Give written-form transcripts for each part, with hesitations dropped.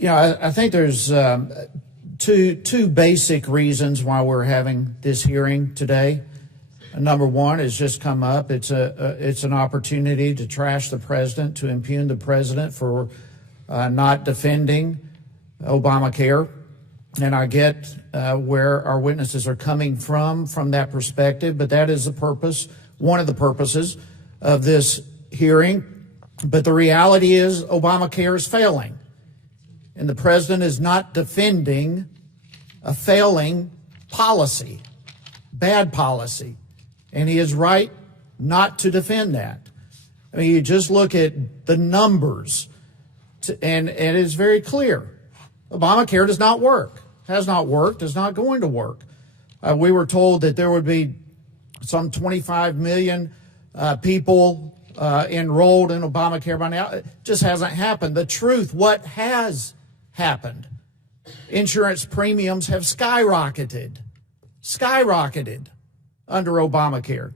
Yeah, I think there's two basic reasons why we're having this hearing today. Number one has just come up. It's an opportunity to trash the president, to impugn the president for not defending Obamacare. And I get where our witnesses are coming from that perspective, but that is the purpose, one of the purposes of this hearing. But the reality is Obamacare is failing, and the president is not defending a failing policy, bad policy, and he is right not to defend that. I mean, you just look at the numbers, and it is very clear. Obamacare does not work, has not worked, is not going to work. We were told that there would be some 25 million people enrolled in Obamacare by now. It just hasn't happened. The truth, what has happened? Insurance premiums have skyrocketed under Obamacare.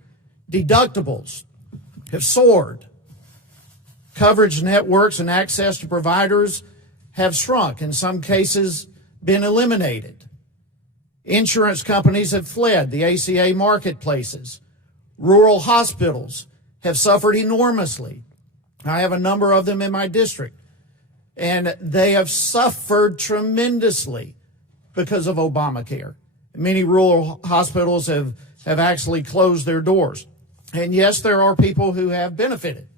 Deductibles have soared. Coverage networks and access to providers have shrunk, in some cases been eliminated. Insurance companies have fled the ACA marketplaces. Rural hospitals have suffered enormously. I have a number of them in my district, and they have suffered tremendously because of Obamacare. Many rural hospitals have actually closed their doors. And yes, there are people who have benefited.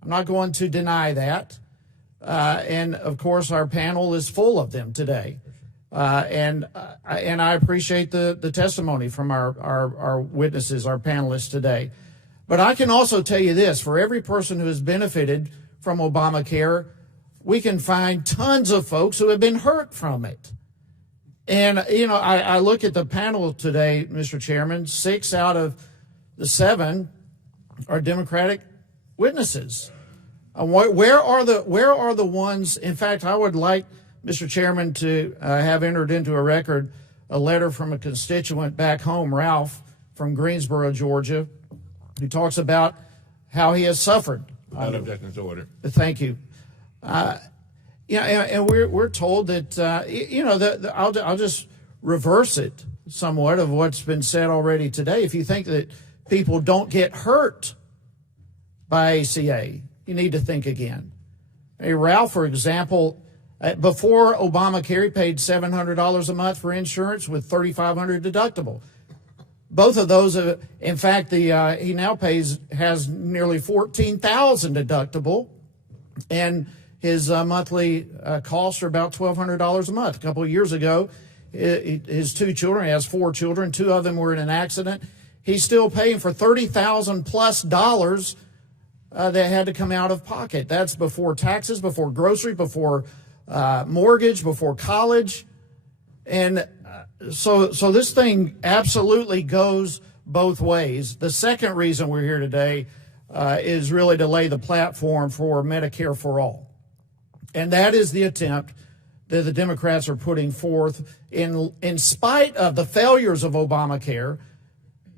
I'm not going to deny that. And of course, our panel is full of them today. And I appreciate the testimony from our witnesses, our panelists today. But I can also tell you this, for every person who has benefited from Obamacare, we can find tons of folks who have been hurt from it. And, you know, I look at the panel today, Mr. Chairman, 6 out of the 7 are Democratic witnesses. Where are the ones? In fact, I would like, Mr. Chairman, to have entered into a record a letter from a constituent back home, Ralph, from Greensboro, Georgia, who talks about how he has suffered. Without objection to order. Thank you. And we're told that I'll just reverse it somewhat of what's been said already today. If you think that people don't get hurt by ACA, you need to think again. Hey, Ralph, for example, before Obamacare, he paid $700 a month for insurance with $3,500 deductible. Both of those, in fact, he now has nearly $14,000 deductible, and his monthly costs are about $1,200 a month. A couple of years ago, his 2 children, he has 4 children, 2 of them were in an accident. He's still paying for $30,000 plus that had to come out of pocket. That's before taxes, before grocery, before mortgage, before college. And so this thing absolutely goes both ways. The second reason we're here today is really to lay the platform for Medicare for All. And that is the attempt that the Democrats are putting forth. In spite of the failures of Obamacare,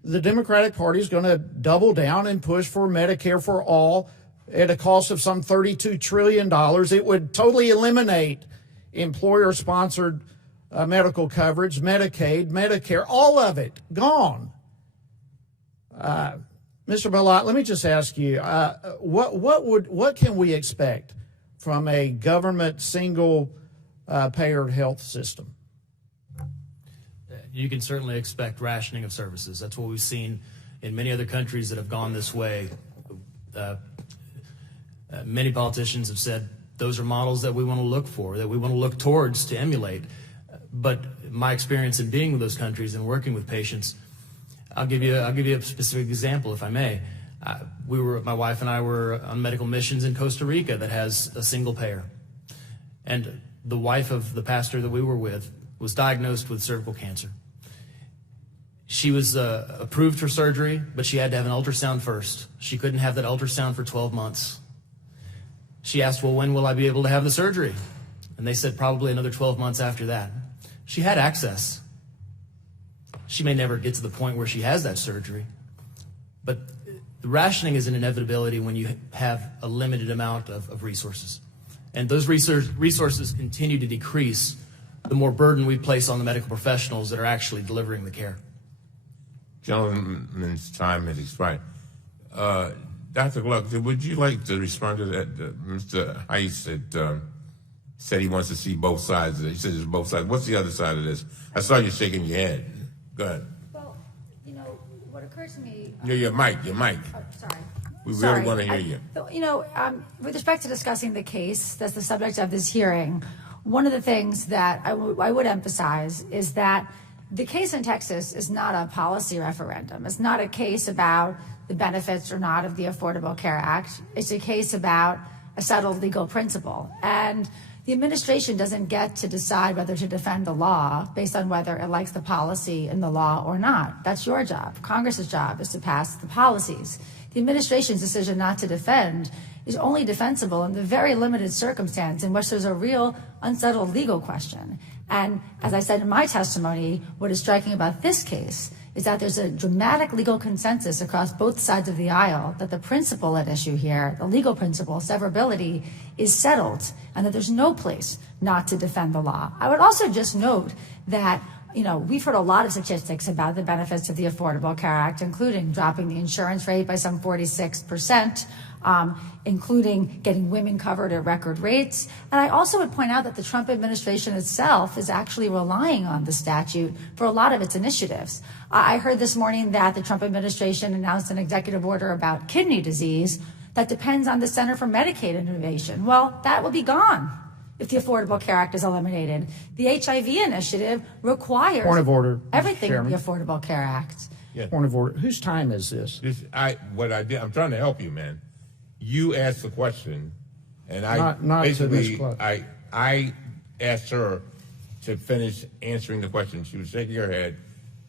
the Democratic Party is going to double down and push for Medicare for All at a cost of some $32 trillion. It would totally eliminate employer-sponsored medical coverage, Medicaid, Medicare, all of it gone. Mr. Balot, let me just ask you, what can we expect from a government single payer health system? You can certainly expect rationing of services. That's what we've seen in many other countries that have gone this way. Many politicians have said those are models that we want to look for, that we want to look towards to emulate. But my experience in being with those countries and working with patients, I'll give you a specific example, if I may. My wife and I were on medical missions in Costa Rica that has a single payer. And the wife of the pastor that we were with was diagnosed with cervical cancer. She was approved for surgery, but she had to have an ultrasound first. She couldn't have that ultrasound for 12 months. She asked, well, when will I be able to have the surgery? And they said probably another 12 months after that. She had access. She may never get to the point where she has that surgery, but the rationing is an inevitability when you have a limited amount of resources. And those resources continue to decrease the more burden we place on the medical professionals that are actually delivering the care. Gentleman's time has expired. Dr. Gluck, would you like to respond to that? Mr. Hice said he wants to see both sides. He says there's both sides. What's the other side of this? I saw you shaking your head. Go ahead. Well, what occurred to me... Your mic. Oh, sorry. We really want to hear you. With respect to discussing the case that's the subject of this hearing, one of the things that I would emphasize is that the case in Texas is not a policy referendum. It's not a case about the benefits or not of the Affordable Care Act. It's a case about a settled legal principle. And the administration doesn't get to decide whether to defend the law based on whether it likes the policy in the law or not. That's your job. Congress's job is to pass the policies. The administration's decision not to defend is only defensible in the very limited circumstance in which there's a real unsettled legal question. And as I said in my testimony, what is striking about this case is that there's a dramatic legal consensus across both sides of the aisle that the principle at issue here, the legal principle, severability, is settled, and that there's no place not to defend the law. I would also just note that we've heard a lot of statistics about the benefits of the Affordable Care Act, including dropping the insurance rate by some 46%, including getting women covered at record rates. And I also would point out that the Trump administration itself is actually relying on the statute for a lot of its initiatives. I heard this morning that the Trump administration announced an executive order about kidney disease that depends on the Center for Medicaid Innovation. Well, that will be gone if the Affordable Care Act is eliminated. The HIV initiative requires Point of order, everything in Chairman. the Affordable Care Act. Yeah. Point of order. Whose time is this? I'm trying to help you, man. You asked the question, and I Not to Ms. Clark. I asked her to finish answering the question. She was shaking her head,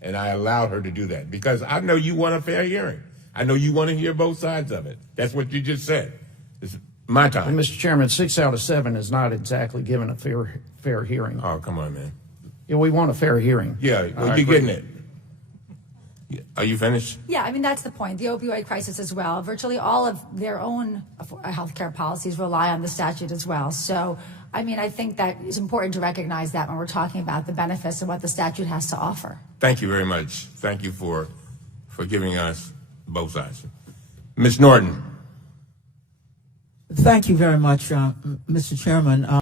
and I allowed her to do that because I know you want a fair hearing. I know you want to hear both sides of it. That's what you just said. It's my time. Well, Mr. Chairman, 6 out of 7 is not exactly given a fair hearing. Oh, come on, man. Yeah, we want a fair hearing. Yeah, well, you're getting it. Are you finished? Yeah, that's the point. The opioid crisis as well. Virtually all of their own healthcare policies rely on the statute as well. So, I think that it's important to recognize that when we're talking about the benefits and what the statute has to offer. Thank you very much. Thank you for giving us both sides. Ms. Norton. Thank you very much, Mr. Chairman.